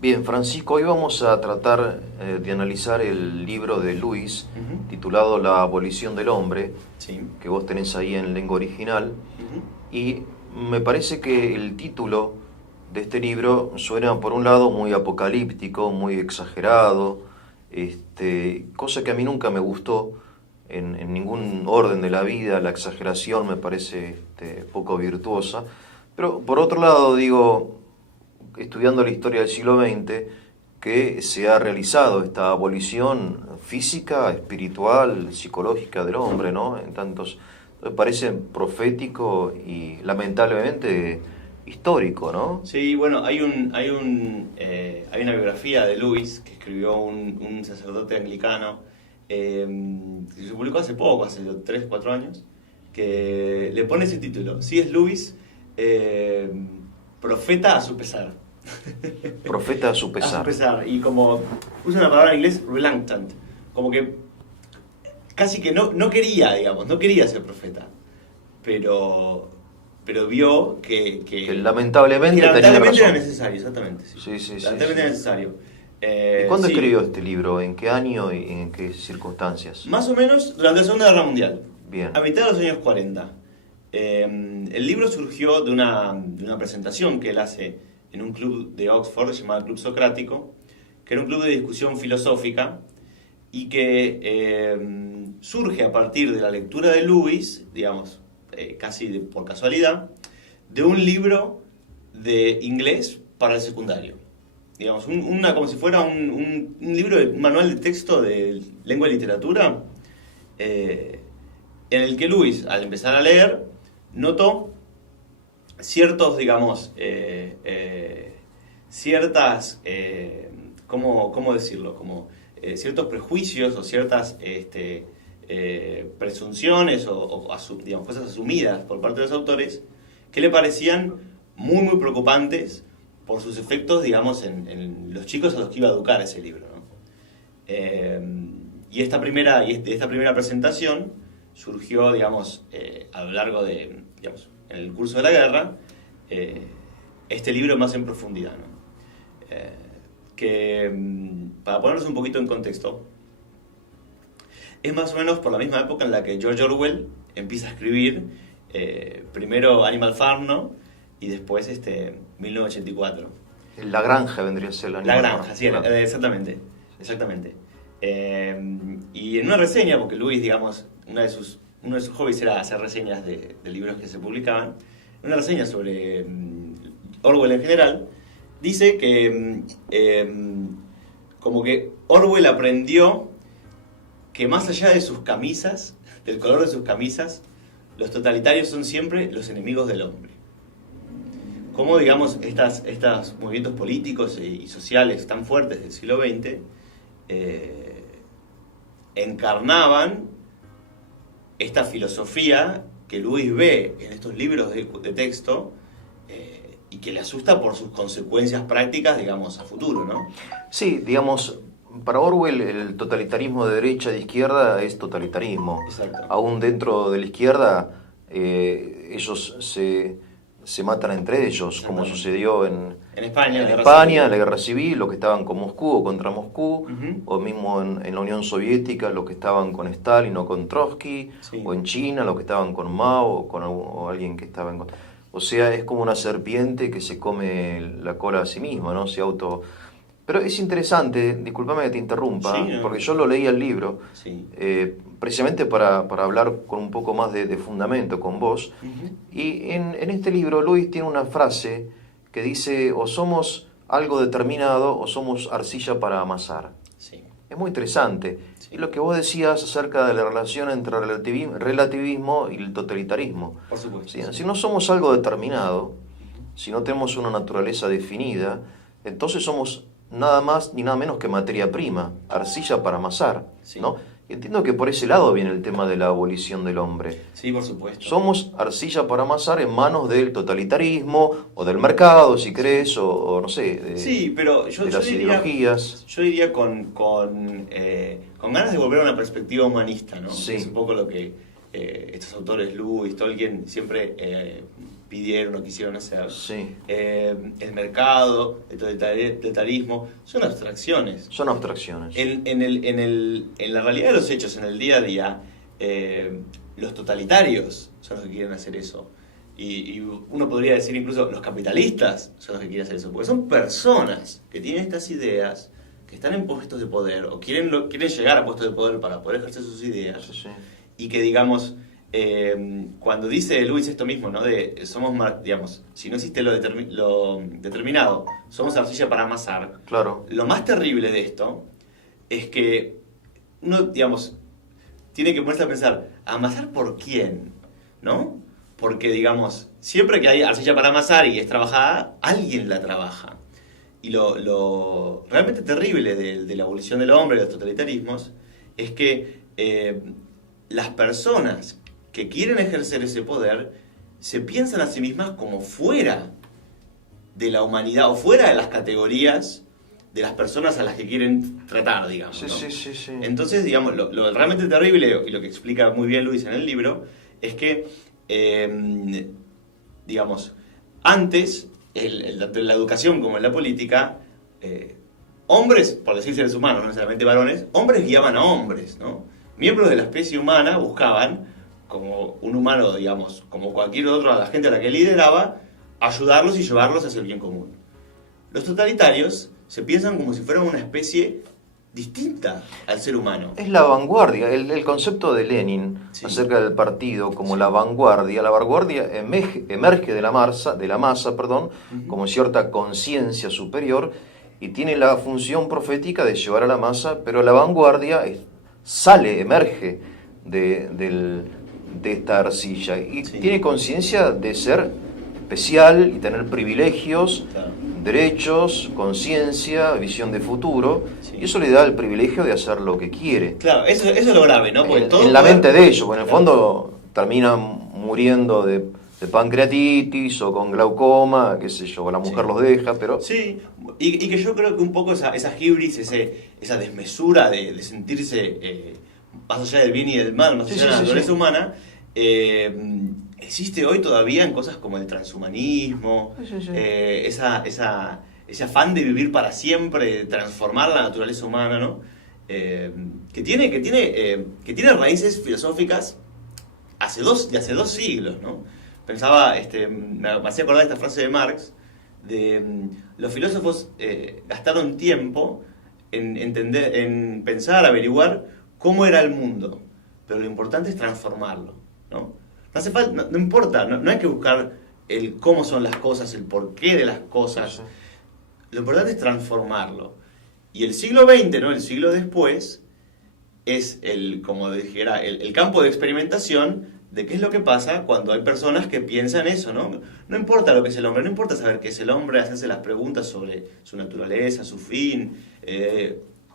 Bien, Francisco, hoy vamos a tratar de analizar el libro de Lewis Ujú. titulado La abolición del hombre, Sí. que vos tenés ahí en lengua original, Ujú. y me parece que el título de este libro suena por un lado muy apocalíptico, muy exagerado, cosa que a mí nunca me gustó en ningún orden de la vida. La exageración me parece poco virtuosa, pero por otro lado digo, estudiando la historia del siglo XX, que se ha realizado esta abolición física, espiritual, psicológica del hombre, ¿no? En tantos, me parece profético y lamentablemente histórico, ¿no? Sí, bueno, hay una biografía de Lewis que escribió un sacerdote anglicano, que se publicó hace poco, hace 3 4 años, que le pone ese título: C.S. Lewis, eh, profeta a su pesar. Profeta a su A su pesar. pesar, y como usa una palabra en inglés, reluctant, como que casi que no quería, digamos, no quería ser profeta, pero, pero vio Que que lamentablemente tenía lamentablemente era razón. necesario, exactamente, sí. Sí, sí, sí, Lamentablemente era sí. necesario. ¿Y cuándo Sí, escribió este libro? ¿En qué año y en qué circunstancias? más o menos durante la Segunda Guerra Mundial, a Bien. mitad de los años 40. El libro surgió de una presentación que él hace en un club de Oxford llamado Club Socrático, que era un club de discusión filosófica y que surge a partir de la lectura de Lewis, digamos, por casualidad, de un libro de inglés para el secundario. Digamos, como si fuera un libro, un manual de texto de lengua y literatura, eh, en el que Lewis, al empezar a leer, notó ciertos, digamos, ciertas, ¿cómo decirlo? Como ciertos prejuicios o ciertas presunciones digamos, cosas asumidas por parte de los autores que le parecían muy preocupantes por sus efectos, digamos, en los chicos a los que iba a educar ese libro, ¿no? Eh, y esta primera presentación surgió, digamos, a lo largo de, digamos, en el curso de la guerra, eh, este libro más en profundidad, ¿no? Eh, para ponernos un poquito en contexto, es más o menos por la misma época en la que George Orwell empieza a escribir, primero Animal Farm, ¿no? Y después 1984. La granja vendría a ser el La animal. granja, sí, Claro. exactamente, exactamente. Y en una reseña, porque Luis, digamos, uno de sus hobbies era hacer reseñas de libros que se publicaban, en una reseña sobre Orwell en general, dice que como que Orwell aprendió que más allá de sus camisas, del color de sus camisas, los totalitarios son siempre los enemigos del hombre. Cómo, digamos, estos movimientos políticos y sociales tan fuertes del siglo XX encarnaban esta filosofía que Lewis ve en estos libros de texto, y que le asusta por sus consecuencias prácticas, digamos, a futuro, ¿no? Sí, digamos, para Orwell el totalitarismo de derecha y de izquierda es totalitarismo. Exacto. Aún dentro de la izquierda ellos se matan entre ellos, como Exactamente. sucedió En España, en la guerra España, en civil. la guerra civil, los que estaban con Moscú o contra Moscú, Ujú. o mismo en la Unión Soviética, los que estaban con Stalin o con Trotsky, Sí. o en China, los que estaban con Mao o con o alguien que estaba en... O sea, es como una serpiente que se come la cola a sí misma, ¿no? Se auto... Pero es interesante, discúlpame que te Sí, interrumpa, no, porque yo lo leí el libro, sí. precisamente para hablar con un poco más de fundamento con vos. Ujú. Y en este libro Luis tiene una frase que dice: o somos algo determinado o somos arcilla para amasar. Sí, Es muy interesante. Y sí. lo que vos decías acerca de la relación entre relativismo y el totalitarismo. Por supuesto, ¿Sí? sí. Si no somos algo determinado, Ujú. si no tenemos una naturaleza definida, entonces somos nada más ni nada menos que materia prima, arcilla para amasar, Sí. ¿no? Y entiendo que por ese lado viene el tema de la abolición del hombre. Sí, por supuesto. Somos arcilla para amasar en manos del totalitarismo o del mercado, si Sí. querés, o no sé, Sí, pero de las ideologías. yo diría con ganas de volver a una perspectiva humanista, ¿no? Que es Sí, un poco lo que estos autores, Lewis, Tolkien, siempre pidieron o quisieron hacer. Sí. El mercado, el totalitarismo, son abstracciones. Son abstracciones. En la realidad de los hechos, en el día a día, los totalitarios son los que quieren hacer eso. Y uno podría decir incluso los capitalistas son los que quieren hacer eso, porque son personas que tienen estas ideas, que están en puestos de poder o quieren llegar a puestos de poder para poder ejercer sus ideas, Sí, sí. y que, digamos, cuando dice Luis esto mismo, ¿no? De digamos, si no existe lo determinado, somos arcilla para amasar. Claro. Lo más terrible de esto es que uno, digamos, tiene que ponerse a pensar, ¿amasar por quién? ¿No? Porque, digamos, siempre que hay arcilla para amasar y es trabajada, alguien la trabaja. Y lo realmente terrible de la abolición del hombre, de los totalitarismos, es que las personas que quieren ejercer ese poder se piensan a sí mismas como fuera de la humanidad o fuera de las categorías de las personas a las que quieren tratar, digamos, Sí, ¿no? sí. Entonces, digamos, lo realmente terrible, y lo que explica muy bien Luis en el libro, es que, digamos, antes, tanto en la educación como en la política, hombres, por decir seres humanos, no necesariamente varones, hombres guiaban a hombres, ¿no? Miembros de la especie humana buscaban, como un humano, digamos, como cualquier otro, a la gente a la que lideraba, ayudarlos y llevarlos hacia el bien común. Los totalitarios se piensan como si fueran una especie distinta al ser humano. Es la vanguardia, el concepto de Lenin Sí. acerca del partido como la vanguardia emerge de la masa, como cierta conciencia superior y tiene la función profética de llevar a la masa, pero la vanguardia emerge de esta arcilla y Sí. tiene conciencia de ser especial y tener privilegios, Claro. derechos, conciencia, visión de futuro, Sí. y eso le da el privilegio de hacer lo que quiere. Claro, eso es lo grave, ¿no? Porque todo En la poder- mente de ellos, porque en el Claro. fondo terminan muriendo de pancreatitis o con glaucoma, qué sé yo, o la mujer Sí. los deja, pero Sí, y que yo creo que un poco esa hibris, esa desmesura de sentirse más allá del bien y del mal, más Sí, allá sí, de la sí, naturaleza sí. humana, existe hoy todavía en cosas como el transhumanismo, Sí. ese afán de vivir para siempre, de transformar la naturaleza humana, ¿no? Que tiene raíces filosóficas de hace 2 siglos, ¿no? Pensaba, me hacía acordar esta frase de Marx, los filósofos gastaron tiempo en pensar, averiguar cómo era el mundo, pero lo importante es transformarlo, ¿no? No hace falta, no importa, no hay que buscar el cómo son las cosas, el porqué de las cosas, Sí. lo importante es transformarlo. Y el siglo XX, ¿no? El siglo después, es como dijera, el campo de experimentación de qué es lo que pasa cuando hay personas que piensan eso, ¿no? No importa lo que es el hombre, no importa saber qué es el hombre, hacerse las preguntas sobre su naturaleza, su fin,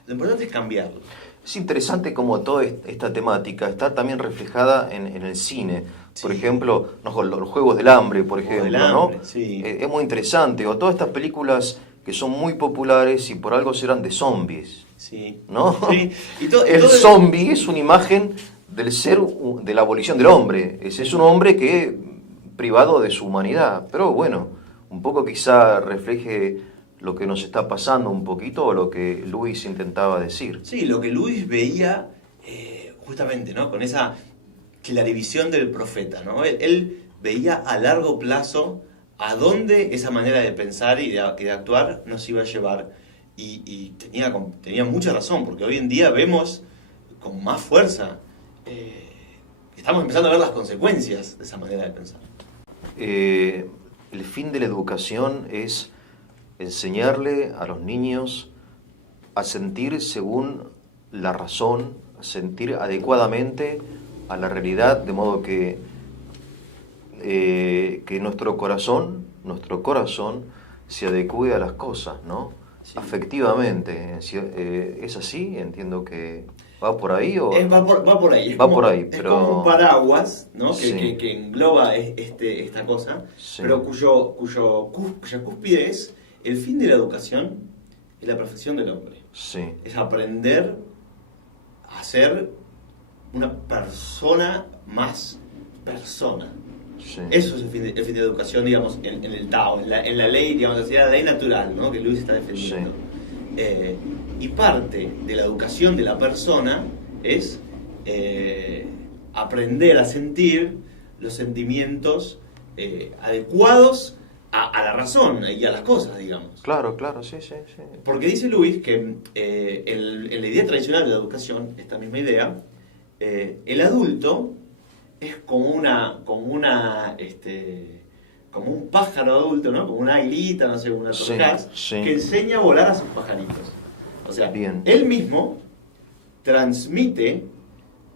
lo importante es cambiarlo. es interesante como toda esta temática está también reflejada en el cine. Por Sí. ejemplo, los Juegos del Hambre, por Juegos ejemplo, del ¿no? Hambre, sí. Es muy interesante. O todas estas películas que son muy populares y por algo serán de zombies, Sí. ¿no? Sí. El zombie es una imagen del de la abolición del hombre. Es un hombre que privado de su humanidad. Pero bueno, un poco quizá refleje lo que nos está pasando un poquito o lo que Luis intentaba decir. Sí, lo que Luis veía justamente, ¿no? Con esa clarivisión del profeta, ¿no? Él veía a largo plazo a dónde esa manera de pensar y de actuar nos iba a llevar. Y tenía mucha razón, porque hoy en día vemos con más fuerza, estamos empezando a ver las consecuencias de esa manera de pensar. El fin de la educación es enseñarle a los niños a sentir según la razón, a sentir adecuadamente a la realidad, de modo que nuestro corazón se adecue a las cosas, ¿no? Sí. Afectivamente. ¿Es así? Entiendo que va por ahí o... Va por ahí. Va por ahí, Es pero... como un paraguas, ¿no? Sí. Que engloba esta cosa, Sí. pero cuya cúspide es el fin de la educación y la perfección del hombre. Sí. Es aprender a ser una persona más persona. Sí. Eso es el fin de la educación, digamos, en el Tao, en la ley, digamos, la ley natural, ¿no? Que Luis está defendiendo. Sí. Y parte de la educación de la persona es aprender a sentir los sentimientos adecuados a la razón y a las cosas, digamos. Claro, sí. Porque dice Luis que en la idea tradicional de la educación, esta misma idea, el adulto es como un pájaro adulto, ¿no? Como una aguilita, no sé, una torcaz, sí. que enseña a volar a sus pajaritos. O sea, Bien. él mismo transmite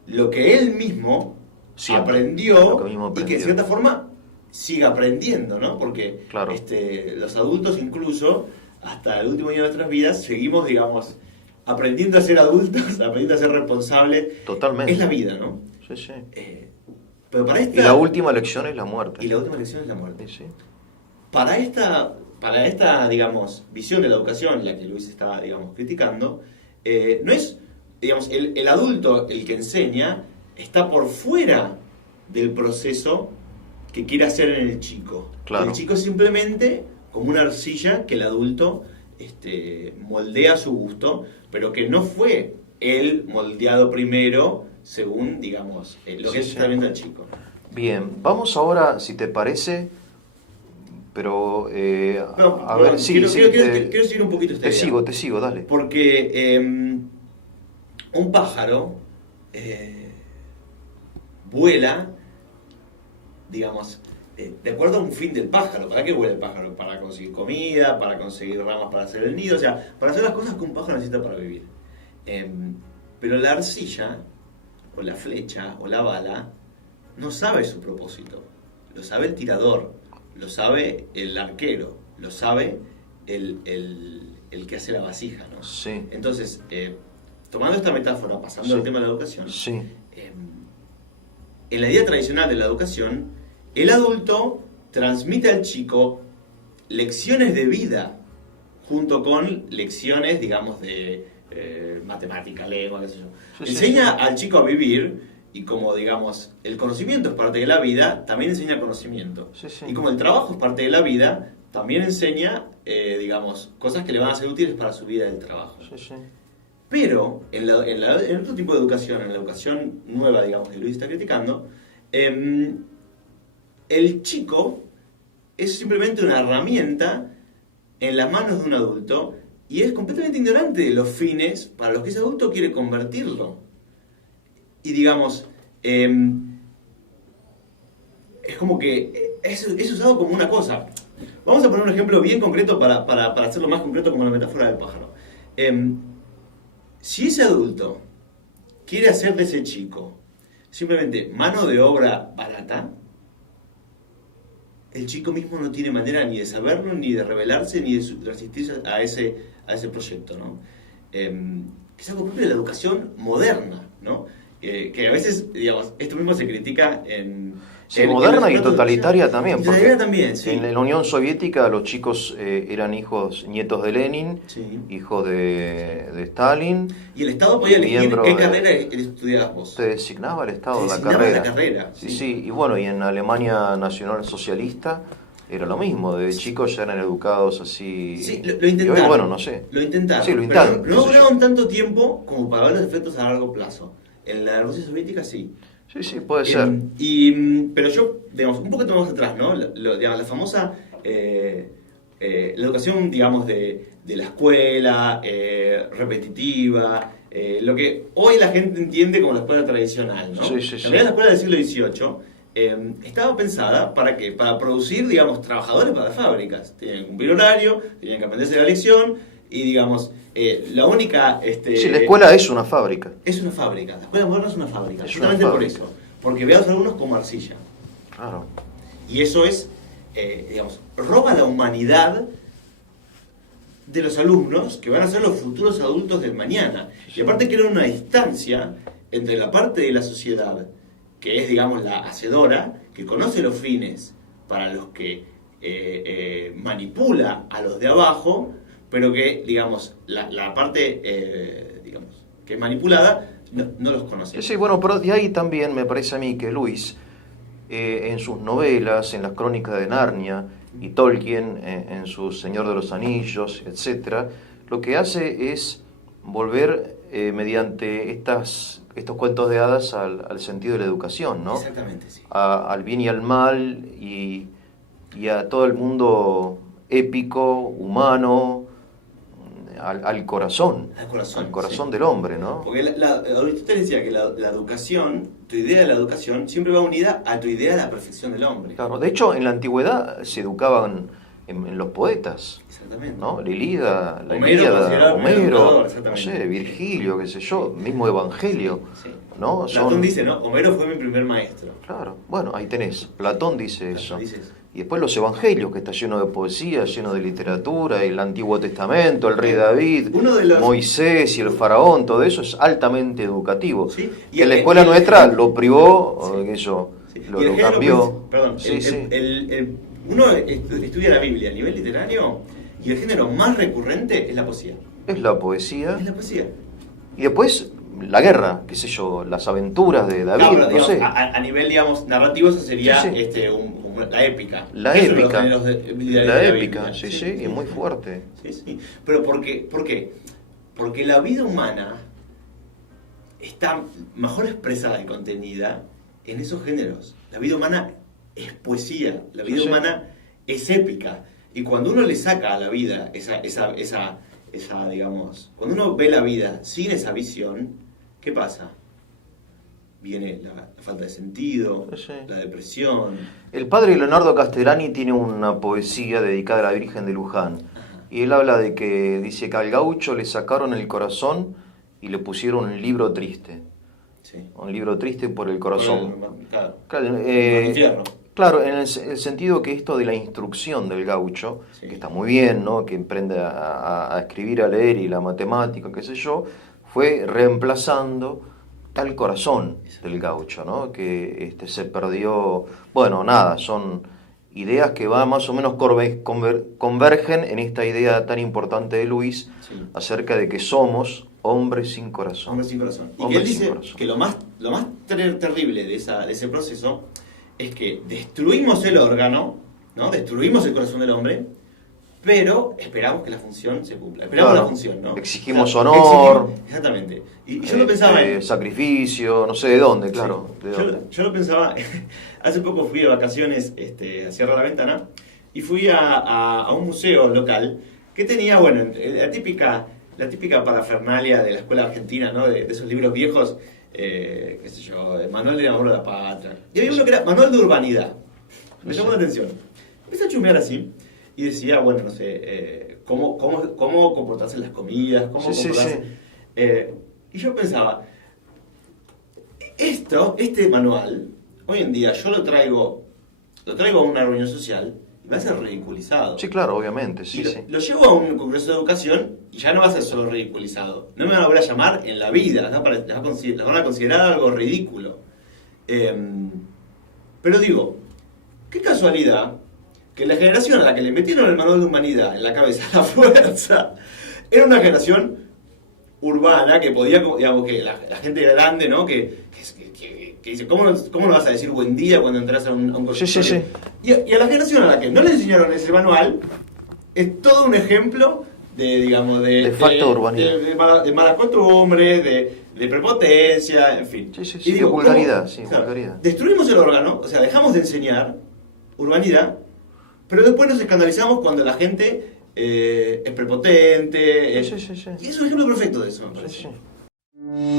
lo que él mismo Siempre. aprendió, Lo que mismo y que aprendió. de cierta forma sigue aprendiendo, ¿no? Porque Claro. Los adultos incluso, hasta el último día de nuestras vidas, seguimos, digamos, aprendiendo a ser adultos, aprendiendo a ser responsables. Totalmente. Es la vida, ¿no? Sí. Pero para esta... Y la última lección es la muerte. Y la última lección es la muerte. Sí. Para esta, digamos, visión de la educación, la que Luis estaba, digamos, criticando, no es, digamos, el adulto el que enseña, está por fuera del proceso que quiere hacer en el chico. Claro. El chico es simplemente como una arcilla que el adulto moldea a su gusto, pero que no fue él moldeado primero según, digamos, lo que está viendo el chico. Bien, vamos ahora, si te parece, pero a ver, quiero seguir un poquito esta idea. Te sigo, dale. Porque un pájaro vuela, digamos, de acuerdo a un fin del pájaro. ¿Para qué vuela el pájaro? Para conseguir comida, para conseguir ramas para hacer el nido, o sea, para hacer las cosas que un pájaro necesita para vivir. Pero la arcilla, o la flecha, o la bala, no sabe su propósito. Lo sabe el tirador, lo sabe el arquero, lo sabe el que hace la vasija, ¿no? Sí. Entonces, tomando esta metáfora, pasando al tema de la educación, Sí. En la idea tradicional de la educación, el adulto transmite al chico lecciones de vida junto con lecciones, digamos, de matemática, lengua, qué sé yo. Enseña al chico a vivir, y como, digamos, el conocimiento es parte de la vida, también enseña conocimiento. Sí. Y como el trabajo es parte de la vida, también enseña, digamos, cosas que le van a ser útiles para su vida del trabajo. Sí. Pero en otro tipo de educación, en la educación nueva, digamos, que Luis está criticando, el chico es simplemente una herramienta en las manos de un adulto y es completamente ignorante de los fines para los que ese adulto quiere convertirlo. Y digamos, es como que es usado como una cosa. Vamos a poner un ejemplo bien concreto para hacerlo más concreto como la metáfora del pájaro. Si ese adulto quiere hacer de ese chico simplemente mano de obra barata, el chico mismo no tiene manera ni de saberlo, ni de rebelarse, ni de resistirse a ese proyecto, ¿no? Es algo propio de la educación moderna, ¿no? Que a veces, digamos, esto mismo se critica moderna y totalitaria también, porque totalitaria también, sí. En la Unión Soviética los chicos eran nietos de Lenin, Sí. hijos de Stalin. Y el Estado podía elegir qué carrera estudiabas vos. Te designaba el Estado Te la designaba carrera. la carrera, Sí, y bueno, y en Alemania Nacional Socialista era lo mismo, de chicos ya eran educados así. Sí, lo intentaron. Y hoy, bueno, no sé. Lo intentaron. Sí, lo intentaron. Pero no duraron tanto tiempo como para ver los efectos a largo plazo. En la Rusia soviética sí. Sí, puede ser. Pero yo, digamos, un poquito más atrás, ¿no? Digamos, la famosa la educación, digamos, de la escuela, repetitiva, lo que hoy la gente entiende como la escuela tradicional, ¿no? Sí. En realidad la escuela del siglo XVIII estaba pensada ¿para qué? Para producir, digamos, trabajadores para las fábricas. Tenían que cumplir horario, tenían que aprenderse la lección y, digamos, la única... Sí, la escuela es una fábrica. Es una fábrica. La escuela moderna es una fábrica. Es Justamente una por fábrica. eso. Porque ve a los alumnos como arcilla. Claro. Y eso es, digamos, roba la humanidad de los alumnos que van a ser los futuros adultos del mañana. Y aparte crea una distancia entre la parte de la sociedad que es, digamos, la hacedora, que conoce los fines para los que manipula a los de abajo, pero que, digamos, la parte, digamos, que es manipulada no los conoce. Sí, bueno, pero de ahí también me parece a mí que Luis en sus novelas, en las Crónicas de Narnia, y Tolkien en su Señor de los Anillos, etcétera, lo que hace es volver mediante estos cuentos de hadas al sentido de la educación, ¿no? Exactamente, sí. Al bien y al mal y a todo el mundo épico, humano, al corazón, Al corazón sí. del hombre, ¿no? Porque Aristóteles decía que la educación, tu idea de la educación, siempre va unida a tu idea de la perfección del hombre. Claro, de hecho, en la antigüedad se educaban en los poetas, Exactamente. ¿no? La Ilíada, Homero considerado el primer Homero, educador, no exactamente. sé, Virgilio, qué sé yo, mismo Evangelio, Sí. ¿no? Platón dice, ¿no? Homero fue mi primer maestro. Claro, bueno, ahí tenés, Platón dice eso. Dice eso. Y después los evangelios, que está lleno de poesía, lleno de literatura, el Antiguo Testamento, el rey David, Moisés y el faraón, todo eso es altamente educativo. Sí. Y en la escuela nuestra lo privó, sí. eso, Sí. lo cambió. Perdón, Sí, sí. uno estudia la Biblia a nivel literario y el género más recurrente es la poesía. Es la poesía. Es la poesía. Y después la guerra, qué sé yo, las aventuras de David, Claro, no digamos, sé. a nivel, digamos, narrativo, eso sería Sí, sí. la épica. La Esos son los épica. géneros de La la épica, Biblia. sí, y muy fuerte. Sí, sí. Pero ¿por qué? Porque la vida humana está mejor expresada y contenida en esos géneros. La vida humana es poesía, la vida Sí. humana es épica. Y cuando uno le saca a la vida esa, digamos, cuando uno ve la vida sin esa visión, ¿qué pasa? Viene la falta de sentido, Sí. la depresión. El padre Leonardo Castellani tiene una poesía dedicada a la Virgen de Luján. Y él habla de que, dice que al gaucho le sacaron el corazón y le pusieron un libro triste. Sí. Un libro triste por el corazón. Claro. Claro, El infierno. claro, en el sentido que esto de la instrucción del gaucho, Sí. que está muy bien, ¿no? Que emprende a escribir, a leer y la matemática, qué sé yo, fue reemplazando al corazón del gaucho, ¿no? Que se perdió. Bueno, nada, son ideas que van más o menos convergen en esta idea tan importante de Luis Sí. acerca de que somos hombres sin corazón. Hombre sin corazón. Y que Hombre él sin dice corazón. que lo más terrible de ese proceso es que destruimos el órgano, ¿no? Destruimos el corazón del hombre, pero esperamos que la función se cumpla. Esperamos Claro, la función, ¿no? exigimos honor. Exactamente. Y yo lo pensaba sacrificio, no sé de dónde, claro. Sí. ¿De dónde? Yo lo pensaba, hace poco fui de vacaciones a Sierra la Ventana y fui a un museo local que tenía, bueno, la típica parafernalia de la escuela argentina, ¿no? De esos libros viejos, qué sé yo, Manual del Amor de la Patria. Y había uno que era Manual de Urbanidad. Me llamó la atención. Empecé a chusmear así y decía, bueno, no sé, cómo comportarse en las comidas, cómo Sí, comportarse. sí. Y yo pensaba, este manual, hoy en día yo lo traigo a una reunión social y va a ser ridiculizado. Sí, claro, obviamente, sí, Y sí. lo llevo a un congreso de educación y ya no va a ser solo ridiculizado. No me van a volver a llamar en la vida, ¿no? Las van a considerar algo ridículo. Pero digo, qué casualidad que la generación a la que le metieron el manual de humanidad en la cabeza a la fuerza era una generación urbana que podía, digamos, que la gente grande, ¿no? Que dice, ¿cómo no vas a decir buen día cuando entras a un Sí, sí, sí. Y a la generación a la que no le enseñaron ese manual, es todo un ejemplo de, digamos, De falta de urbanidad. de mala costumbre, de prepotencia, en fin. Sí, sí, sí, Y digo, de vulgaridad, ¿cómo? sí, Claro, vulgaridad. destruimos el órgano, o sea, dejamos de enseñar urbanidad, pero después nos escandalizamos cuando la gente es prepotente. Sí, sí, sí. Y es un ejemplo perfecto de eso, me Sí, parece. sí.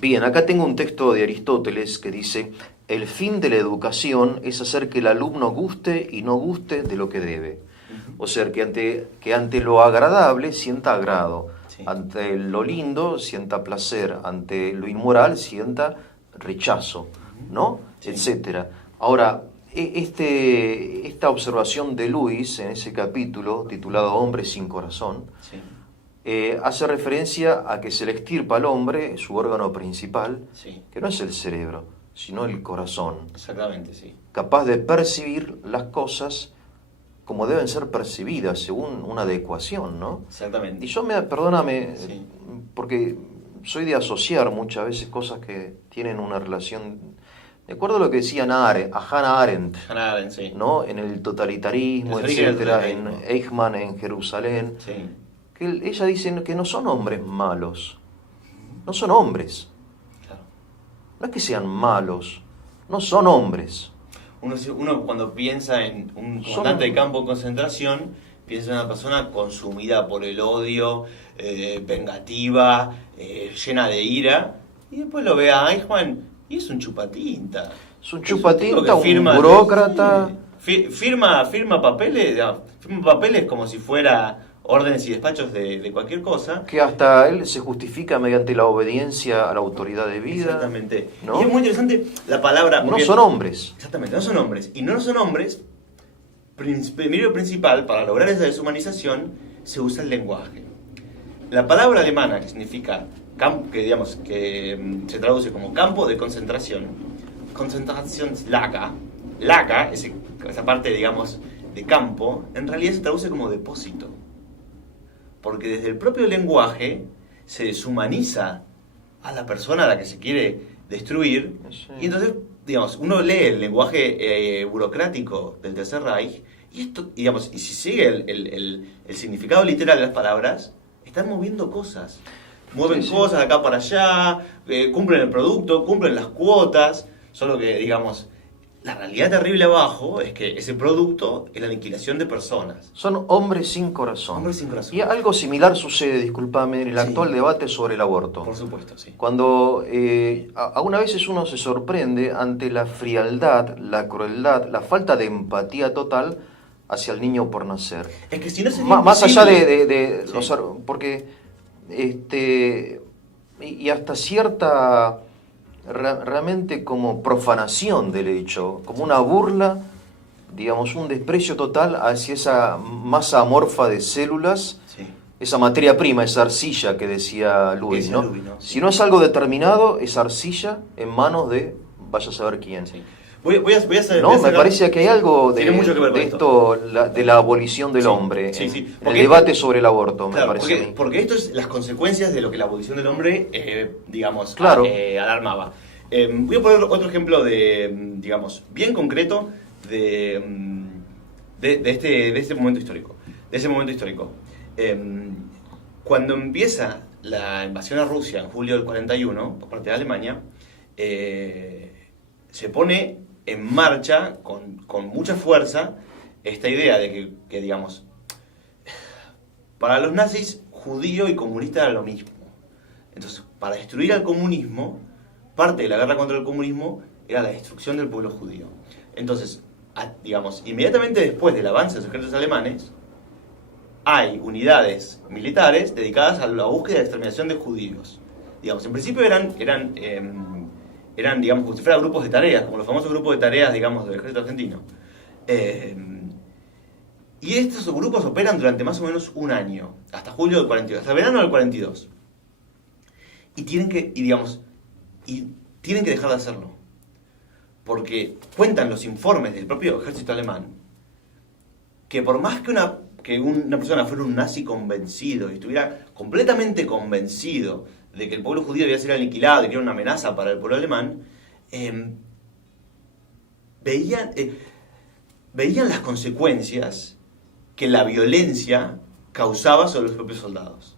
Bien, acá tengo un texto de Aristóteles que dice: el fin de la educación es hacer que el alumno guste y no guste de lo que debe. O sea, que ante lo agradable sienta agrado, Sí. ante lo lindo sienta placer, ante lo inmoral sienta rechazo, ¿no? Sí. Etcétera. Ahora, esta observación de Luis en ese capítulo titulado Hombre sin corazón, Sí, hace referencia a que se le extirpa al hombre su órgano principal, sí, que no es el cerebro, sino el corazón, exactamente, sí. capaz de percibir las cosas como deben ser percibidas, según una adecuación, ¿no? Exactamente. Y yo, perdóname, Sí. porque soy de asociar muchas veces cosas que tienen una relación. Me acuerdo lo que decía a Hannah Arendt, Hannah Arendt, sí. ¿no? En el totalitarismo, Los orígenes del etcétera, en totalitarismo. Eichmann en Jerusalén, Sí. que ella dice que no son hombres malos, no son hombres, Claro. no es que sean malos, no son hombres. Uno cuando piensa en un Son- comandante de campo de concentración, piensa en una persona consumida por el odio, vengativa, llena de ira, y después lo ve a Eichmann y es un chupatinta. Es un Es tipo chupatinta, que un burócrata. sí, firma papeles, firma papeles como si fuera órdenes y despachos de cualquier cosa. Que hasta él se justifica mediante la obediencia a la autoridad de vida. Exactamente. ¿no? Y es muy interesante la palabra. No porque- son hombres. Exactamente, no son hombres. Y no son hombres, primero y principal, para lograr esa deshumanización, se usa el lenguaje. La palabra alemana que significa, que se traduce como campo de concentración, Konzentrationslager, Lager, esa parte, digamos, de campo, en realidad se traduce como depósito. Porque desde el propio lenguaje se deshumaniza a la persona a la que se quiere destruir. Sí. Y entonces, digamos, uno lee el lenguaje burocrático del Tercer Reich y esto, digamos, y si sigue el significado literal de las palabras, están moviendo cosas. Mueven Sí, sí. cosas de acá para allá, cumplen el producto, cumplen las cuotas, solo que, digamos, la realidad terrible abajo es que ese producto es la aniquilación de personas. Son hombres sin corazón. Hombres sin corazón. Y algo similar sucede, discúlpame, en el Sí. actual debate sobre el aborto. Por supuesto, sí. Cuando a veces uno se sorprende ante la frialdad, la crueldad, la falta de empatía total hacia el niño por nacer. Es que si no sería Más allá imposible. de Sí. los porque y hasta cierta realmente como profanación del hecho, como una burla, digamos, un desprecio total hacia esa masa amorfa de células, Sí. esa materia prima, esa arcilla que decía Lewin, decía ¿no? Lewin, ¿no? Si no es algo determinado, es arcilla en manos de vaya a saber quién. Sí. Voy a hacer- No, voy a me hacer- parece que hay algo Tiene mucho que ver con de esto, de la abolición del Sí, hombre, sí, en, sí. en el Porque debate sobre el aborto, me Claro, parece a porque, mí. porque esto es las consecuencias de lo que la abolición del hombre, digamos, Claro. alarmaba. Voy a poner otro ejemplo digamos, bien concreto de este momento histórico. De ese momento histórico. Cuando empieza la invasión a Rusia en julio del 41, por parte de Alemania, se pone en marcha con mucha fuerza esta idea de que, digamos, para los nazis, judío y comunista era lo mismo. Entonces, para destruir al comunismo, parte de la guerra contra el comunismo era la destrucción del pueblo judío. Entonces, digamos, inmediatamente después del avance de los ejércitos alemanes, hay unidades militares dedicadas a la búsqueda y exterminación de judíos. Digamos, en principio eran digamos, como si fueran grupos de tareas, como los famosos grupos de tareas, digamos, del ejército argentino. Y estos grupos operan durante más o menos un año, hasta julio del 42, hasta verano del 42. Y tienen que dejar de hacerlo. Porque cuentan los informes del propio ejército alemán que por más que una persona fuera un nazi convencido y estuviera completamente convencido de que el pueblo judío debía ser aniquilado y que era una amenaza para el pueblo alemán, veían las consecuencias que la violencia causaba sobre los propios soldados.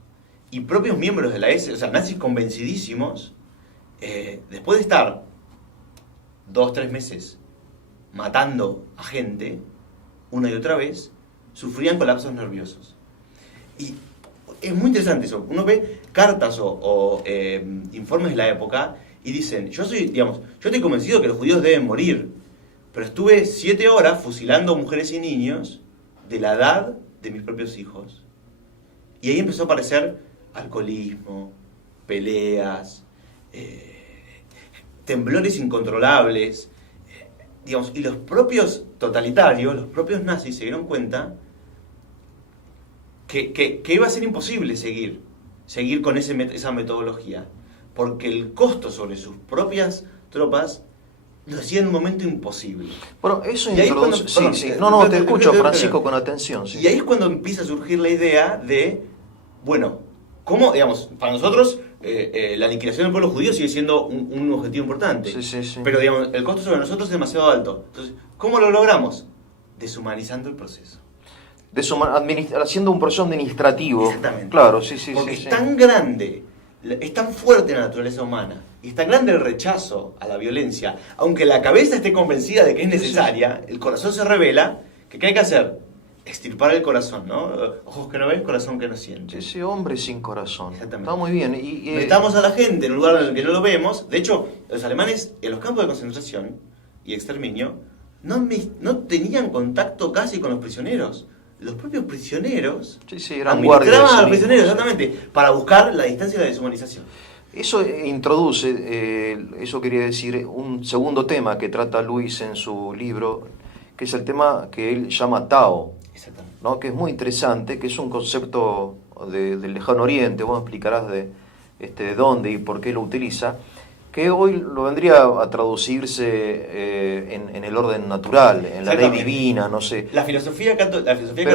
Y propios miembros de la SS, o sea, nazis convencidísimos, después de estar 2-3 meses matando a gente, una y otra vez, sufrían colapsos nerviosos. Y es muy interesante eso. Uno ve cartas o informes de la época y dicen, yo estoy convencido que los judíos deben morir, pero estuve 7 horas fusilando mujeres y niños de la edad de mis propios hijos. Y ahí empezó a aparecer alcoholismo, peleas, temblores incontrolables, digamos, y los propios totalitarios, los propios nazis se dieron cuenta que iba a ser imposible seguir con esa metodología, porque el costo sobre sus propias tropas lo hacía en un momento imposible. Bueno, eso Y ahí introduce... cuando- perdón, sí, sí. No, te escucho, pero- Francisco, con atención. Sí. Y ahí es cuando empieza a surgir la idea de, bueno, ¿cómo, digamos, para nosotros la aniquilación del pueblo judío sigue siendo un objetivo importante? Sí, sí, sí. Pero, digamos, el costo sobre nosotros es demasiado alto. Entonces, ¿cómo lo logramos? Deshumanizando el proceso. Haciendo un proceso administrativo. Exactamente. Claro, sí, sí, Porque sí. es tan grande, es tan fuerte la naturaleza humana, y es tan grande el rechazo a la violencia, aunque la cabeza esté convencida de que es necesaria, el corazón se revela, que ¿qué hay que hacer? Extirpar el corazón, ¿no? Ojos que no ven, corazón que no siente. Sí, sí, hombre sin corazón. Exactamente. Está muy bien. Metamos a la gente en un lugar en el que no lo vemos. De hecho, los alemanes en los campos de concentración y exterminio no tenían contacto casi con los prisioneros. Los propios prisioneros Sí, sí, eran guardias de administraban sí a los mismos, prisioneros, sí. exactamente, para buscar la distancia y la deshumanización. Eso introduce, eso quería decir, un segundo tema que trata Luis en su libro, que es el tema que él llama Tao, Exactamente. ¿no? Que es muy interesante, que es un concepto del lejano oriente, vos me explicarás de dónde y por qué lo utiliza, que hoy lo vendría a traducirse en el orden natural, en la ley Exactamente. divina, no sé. La filosofía Pero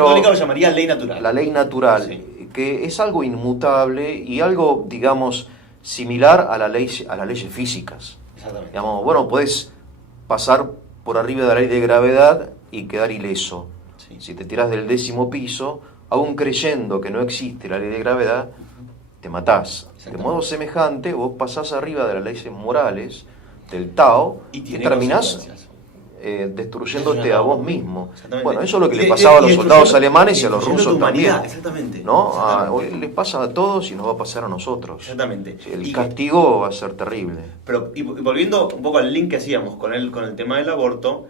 católica lo llamaría ley natural. La ley natural, Sí. que es algo inmutable y algo, digamos, similar a las leyes físicas. Exactamente. Digamos, bueno, podés pasar por arriba de la ley de gravedad y quedar ileso. Sí. Si te tiras del 10º piso, aún creyendo que no existe la ley de gravedad, te matás. De Exactamente. modo semejante, vos pasás arriba de las leyes morales del Tao Y y tiene terminás consecuencias. destruyéndote a vos mismo. Exactamente. Bueno, eso es lo que Y le de- pasaba a y los destruyendo- soldados alemanes y a los destruyendo rusos tu humanidad, también. exactamente. ¿No? Exactamente. Hoy les pasa a todos y nos va a pasar a nosotros. Exactamente. Sí, el Y- castigo va a ser terrible. Pero, y volviendo un poco al link que hacíamos con el tema del aborto,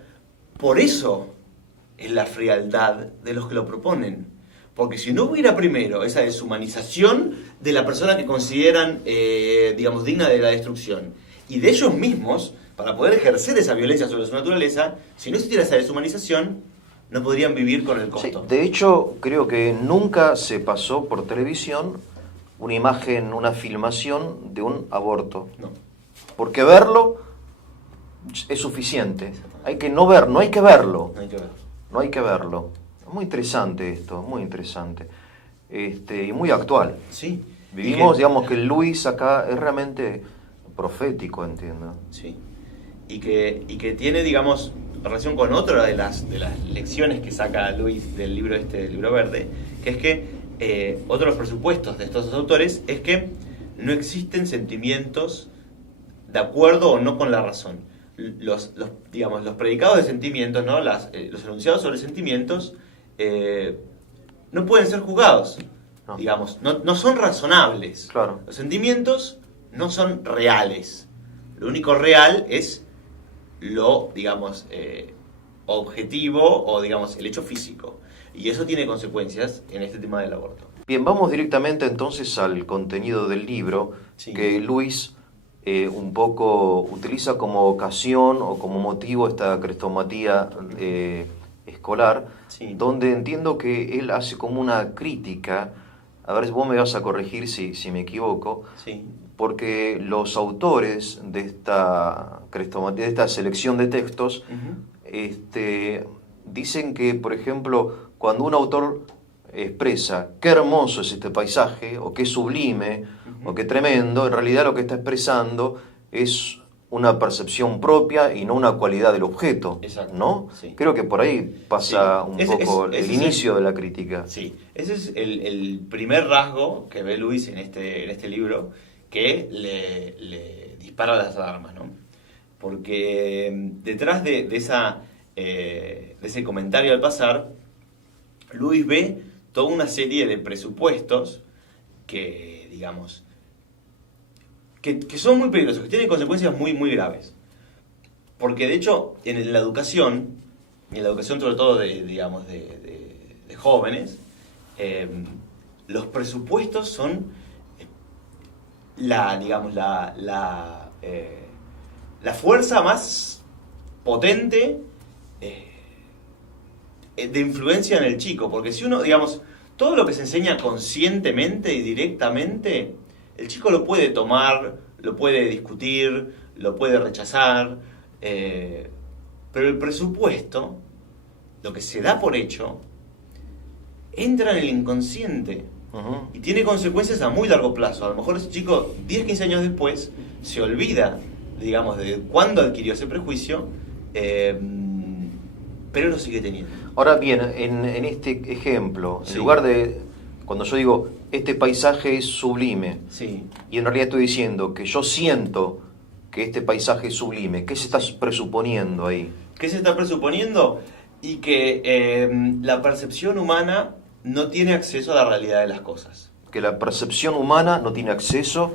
por eso es la frialdad de los que lo proponen. Porque si no hubiera primero esa deshumanización de la persona que consideran, digamos, digna de la destrucción, y de ellos mismos, para poder ejercer esa violencia sobre su naturaleza, si no existiera esa deshumanización, no podrían vivir con el Sí, costo. de hecho, creo que nunca se pasó por televisión una imagen, una filmación de un aborto. No. Porque verlo es suficiente. Hay que no ver, no hay que verlo. No hay que ver. No hay que verlo. Es muy interesante esto, muy interesante. Y muy actual. Sí. Vivimos, Y digamos, que Luis acá es realmente profético, entiendo. Sí. Y que tiene, digamos, relación con otra de las lecciones que saca Luis del libro del libro verde, que es que otro de los presupuestos de estos autores es que no existen sentimientos de acuerdo o no con la razón. Digamos, los predicados de sentimientos, ¿no? Los enunciados sobre sentimientos no pueden ser juzgados. No. Digamos, no son razonables. Claro. Los sentimientos no son reales. Lo único real es lo, digamos, objetivo o, digamos, el hecho físico. Y eso tiene consecuencias en este tema del aborto. Bien, vamos directamente entonces al contenido del libro, Sí. que Luis un poco utiliza como ocasión o como motivo esta crestomatía escolar, Sí. donde entiendo que él hace como una crítica, a ver, vos me vas a corregir si me equivoco, Sí. porque los autores de esta crestomatía, de esta selección de textos, Ujú. dicen que, por ejemplo, cuando un autor expresa qué hermoso es este paisaje, o qué sublime, o qué tremendo, en realidad lo que está expresando es una percepción propia y no una cualidad del objeto, Exacto, ¿no? sí. Creo que por ahí pasa Sí. un Ese poco es el inicio de la crítica. Sí, ese es el primer rasgo que ve Luis en este libro que le dispara las alarmas, ¿no? Porque detrás de ese comentario al pasar, Luis ve toda una serie de presupuestos que, digamos, que son muy peligrosos, que tienen consecuencias muy, muy graves. Porque de hecho, en la educación, y en la educación sobre todo digamos, de jóvenes, los presupuestos son digamos, la fuerza más potente de influencia en el chico. Porque si uno, digamos, todo lo que se enseña conscientemente y directamente, el chico lo puede tomar, lo puede discutir, lo puede rechazar. Pero el presupuesto, lo que se da por hecho, entra en el inconsciente y tiene consecuencias a muy largo plazo. A lo mejor ese chico, 10, 15 años después, se olvida, digamos, de cuándo adquirió ese prejuicio, pero lo sigue teniendo. Ahora bien, en este ejemplo, Sí. en lugar de, cuando yo digo, este paisaje es sublime, Sí. y en realidad estoy diciendo que yo siento que este paisaje es sublime, ¿qué se está presuponiendo ahí? ¿Qué se está presuponiendo? Y que la percepción humana no tiene acceso a la realidad de las cosas. Que la percepción humana no tiene acceso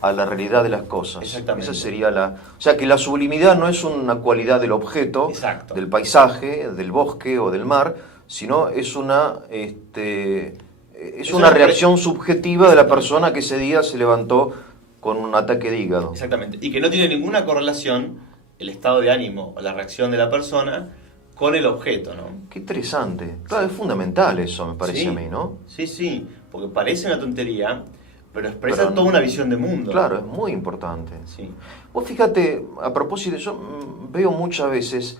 a la realidad de las cosas. Exactamente. Esa sería la... O sea, que la sublimidad no es una cualidad del objeto, Exacto. del paisaje, del bosque o del mar, sino es una una reacción subjetiva de la persona que ese día se levantó con un ataque de hígado. Exactamente. Y que no tiene ninguna correlación el estado de ánimo o la reacción de la persona con el objeto, ¿no? Qué interesante. Claro, es fundamental eso, me parece Sí. a mí, ¿no? Sí, sí, porque parece una tontería, pero expresa Pero toda una visión de mundo. Claro, es muy importante. Sí. Vos fíjate, a propósito, yo veo muchas veces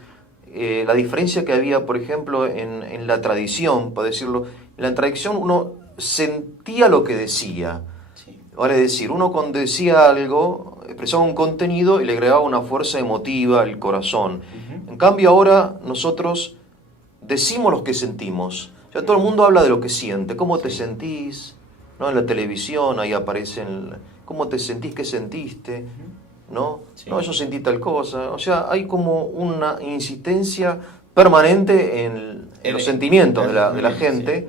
la diferencia que había, por ejemplo, en la tradición, por decirlo. En la tradición uno sentía lo que decía. Sí. Vale decir, uno cuando decía algo, expresaba un contenido y le agregaba una fuerza emotiva al corazón. En cambio ahora nosotros decimos lo que sentimos. Ya todo el mundo habla de lo que siente. ¿Cómo te sentís? ¿No? En la televisión ahí aparecen cómo te sentís, qué sentiste, ¿no? Sí. No, yo sentí tal cosa. O sea, hay como una insistencia permanente en los sentimientos de la gente, sí.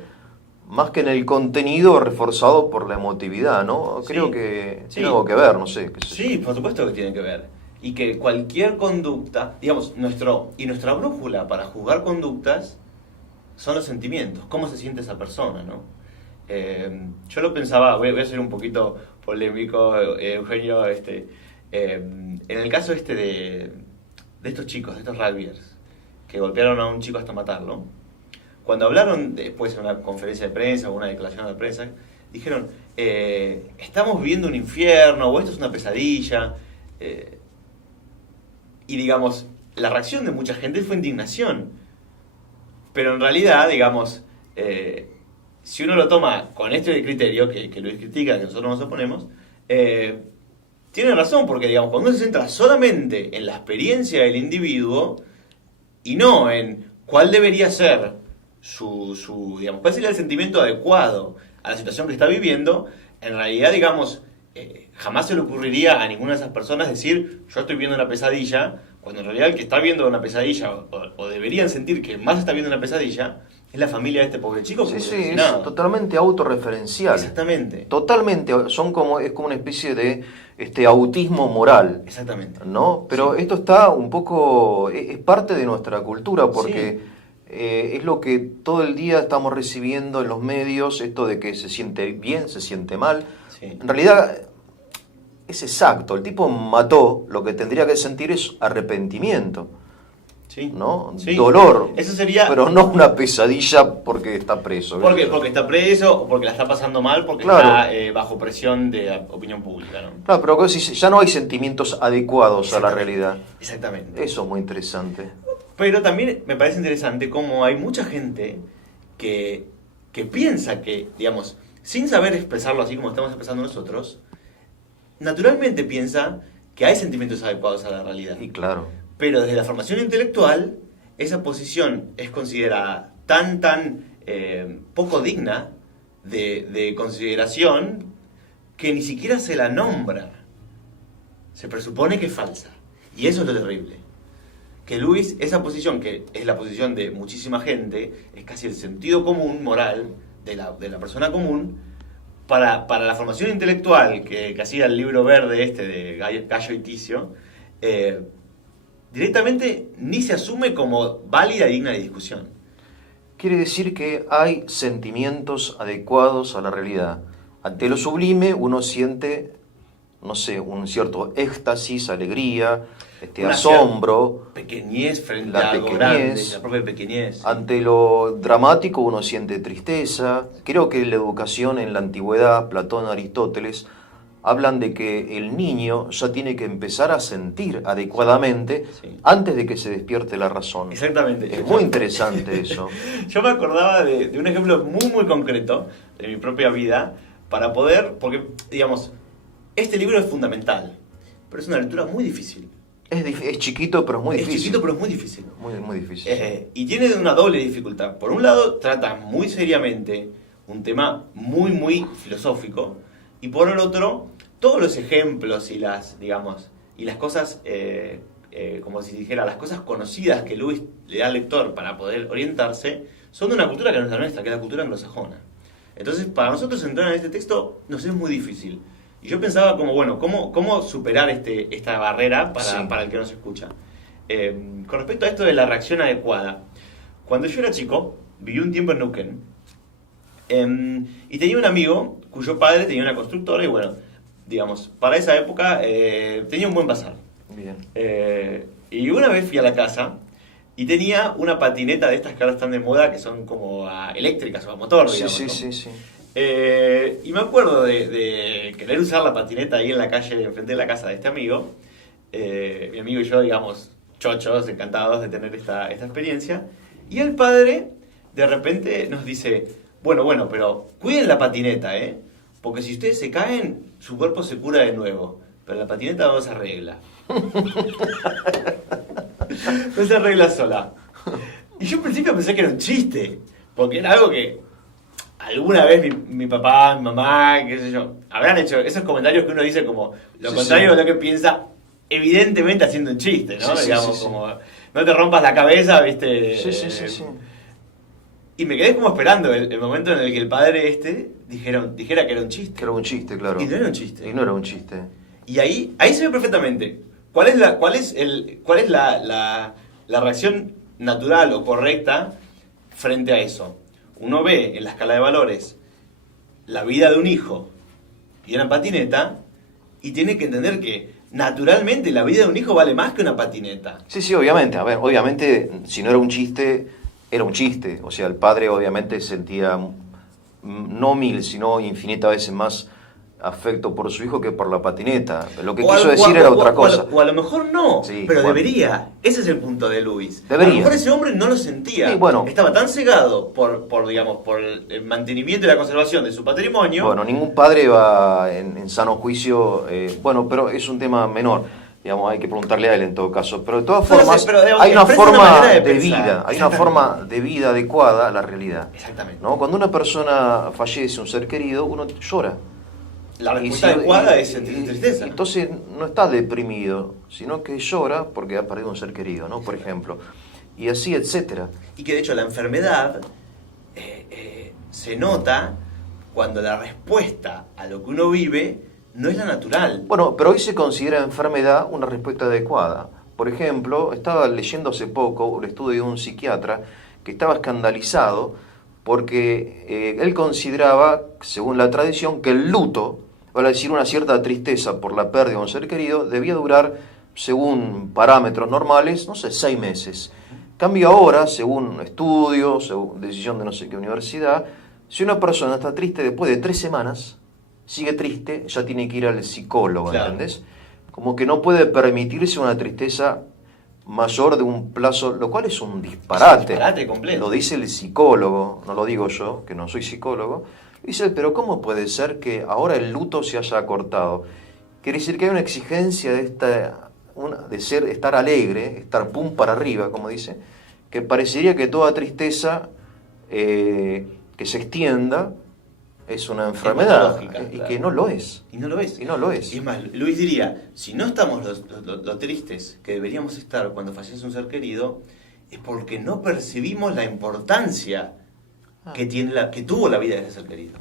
más que en el contenido reforzado por la emotividad, ¿no? Sí. Creo que Sí. tiene algo que ver, no sé. Qué sé yo. Sí, por supuesto que tiene que ver. Y que cualquier conducta, digamos, nuestra brújula para juzgar conductas son los sentimientos, cómo se siente esa persona, ¿no? Yo lo pensaba, voy a ser un poquito polémico, Eugenio, en el caso de estos chicos, de estos rugbyers, que golpearon a un chico hasta matarlo, cuando hablaron después en una conferencia de prensa o una declaración de prensa, dijeron, estamos viviendo un infierno, o esto es una pesadilla, y digamos, la reacción de mucha gente fue indignación, pero en realidad, digamos, si uno lo toma con este criterio, que Luis critica, que nosotros nos oponemos, tiene razón, porque digamos, cuando uno se centra solamente en la experiencia del individuo y no en cuál debería ser digamos, cuál sería el sentimiento adecuado a la situación que está viviendo, en realidad, digamos, jamás se le ocurriría a ninguna de esas personas decir, yo estoy viendo una pesadilla, cuando en realidad el que está viendo una pesadilla, o deberían sentir que más está viendo una pesadilla, es la familia de este pobre chico. Sí, sí, es totalmente autorreferencial. Exactamente. Totalmente, es como una especie de autismo moral. Exactamente. ¿No? Pero sí. Esto está un poco, es parte de nuestra cultura, porque Sí. Es lo que todo el día estamos recibiendo en los medios, esto de que se siente bien, se siente mal. Sí. En realidad es exacto, el tipo mató, lo que tendría que sentir es arrepentimiento. Sí. ¿No? Sí. Dolor, Eso sería, pero no una pesadilla porque está preso. ¿por qué? Porque está preso, o porque la está pasando mal, porque Claro. está bajo presión de la opinión pública, ¿no? Claro, pero como decís, ya no hay sentimientos adecuados a la realidad. Exactamente. Eso es muy interesante. Pero también me parece interesante cómo hay mucha gente que piensa que, digamos, sin saber expresarlo así como estamos expresando nosotros, naturalmente piensa que hay sentimientos adecuados a la realidad. Y claro. Pero desde la formación intelectual, esa posición es considerada tan poco digna de consideración que ni siquiera se la nombra. Se presupone que es falsa. Y eso es lo terrible. Que Luis, esa posición, que es la posición de muchísima gente, es casi el sentido común, moral, de la persona común, para la formación intelectual que hacía el libro verde de Gallo y Ticio, directamente ni se asume como válida y digna de discusión. Quiere decir que hay sentimientos adecuados a la realidad. Ante lo sublime uno siente, no sé, un cierto éxtasis, alegría, asombro. Pequeñez frente la a algo pequeñez. grande, la propia pequeñez. Ante lo dramático uno siente tristeza. Creo que la educación en la antigüedad, Platón, Aristóteles, hablan de que el niño ya tiene que empezar a sentir adecuadamente Sí. antes de que se despierte la razón. Exactamente. Es muy interesante eso. Yo me acordaba de un ejemplo muy, muy concreto de mi propia vida para poder, porque, digamos, este libro es fundamental, pero es una lectura muy difícil. Es chiquito, pero es muy difícil. Es chiquito, pero es muy difícil. Muy, muy difícil. Y tiene una doble dificultad. Por un lado, trata muy seriamente un tema muy, muy filosófico, y por el otro, todos los ejemplos y las, digamos, y las cosas, como si dijera, las cosas conocidas que Lewis le da al lector para poder orientarse, son de una cultura que no es la nuestra, que es la cultura anglosajona. Entonces, para nosotros entrar en este texto nos es muy difícil. Y yo pensaba como, bueno, ¿cómo superar esta barrera para el que nos escucha? Con respecto a esto de la reacción adecuada, cuando yo era chico, viví un tiempo en Neuquén, y tenía un amigo cuyo padre tenía una constructora y bueno, digamos, para esa época tenía un buen pasar. Bien. Y una vez fui a la casa y tenía una patineta de estas que ahora están de moda, que son como eléctricas o a motor, Sí, digamos, sí, ¿no? sí, sí. Y me acuerdo de querer usar la patineta ahí en la calle, enfrente de la casa de este amigo. Mi amigo y yo, digamos, chochos, encantados de tener esta experiencia. Y el padre, de repente, nos dice, bueno, pero cuiden la patineta, ¿eh? Porque si ustedes se caen, su cuerpo se cura de nuevo. Pero la patineta no se arregla. No se arregla sola. Y yo al principio pensé que era un chiste, porque era algo que alguna vez mi papá, mi mamá, qué sé yo, habrán hecho esos comentarios que uno dice como lo Sí, contrario sí. de lo que piensa, evidentemente haciendo un chiste, ¿no? Sí, sí, Digamos, sí, sí. como no te rompas la cabeza, ¿viste? Sí. Y me quedé como esperando el momento en el que el padre dijera que era un chiste. Que era un chiste, claro. Y no era un chiste. Y no era un chiste. Y ahí se ve perfectamente cuál es la reacción natural o correcta frente a eso. Uno ve en la escala de valores la vida de un hijo y una patineta y tiene que entender que naturalmente la vida de un hijo vale más que una patineta. Sí, obviamente. A ver, obviamente, si no era un chiste, era un chiste. O sea, el padre obviamente sentía no 1000, sino infinitas veces más afecto por su hijo que por la patineta. Lo que quiso decir era otra cosa. O a lo mejor no, Sí, pero bueno. debería. Ese es el punto de Luis. Debería. A lo mejor ese hombre no lo sentía. Sí, bueno. Estaba tan cegado por el mantenimiento y la conservación de su patrimonio. Bueno, ningún padre va en sano juicio. Bueno, pero es un tema menor. Digamos, hay que preguntarle a él en todo caso. Pero de todas No lo sé, formas, pero, digamos, hay una expresa una forma manera de de pensar. vida, hay una forma de vida adecuada a la realidad. Exactamente. ¿No? Cuando una persona fallece, un ser querido, uno llora. La Y respuesta si- adecuada y- es sentir y- tristeza. Entonces no está deprimido, sino que llora porque ha perdido un ser querido, ¿no? Por ejemplo. Y así, etcétera. Y que de hecho la enfermedad se nota cuando la respuesta a lo que uno vive no es la natural. Bueno, pero hoy se considera enfermedad una respuesta adecuada. Por ejemplo, estaba leyendo hace poco un estudio de un psiquiatra que estaba escandalizado porque él consideraba, según la tradición, que el luto, vale decir una cierta tristeza por la pérdida de un ser querido, debía durar, según parámetros normales, no sé, 6 meses. Cambio ahora, según estudios, según decisión de no sé qué universidad, si una persona está triste después de 3 semanas, sigue triste, ya tiene que ir al psicólogo, Claro. ¿entendés? Como que no puede permitirse una tristeza mayor de un plazo, lo cual es un disparate. Es un disparate completo. Lo dice el psicólogo, no lo digo yo, que no soy psicólogo. Dice, pero ¿cómo puede ser que ahora el luto se haya acortado? Quiere decir que hay una exigencia de estar alegre, estar pum para arriba, como dice, que parecería que toda tristeza que se extienda es una enfermedad, patológica, y claro. que no lo es. Y no lo es. Y no lo es. Y es más, Luis diría, si no estamos lo tristes que deberíamos estar cuando fallece un ser querido, es porque no percibimos la importancia que tuvo la vida de ese ser querido.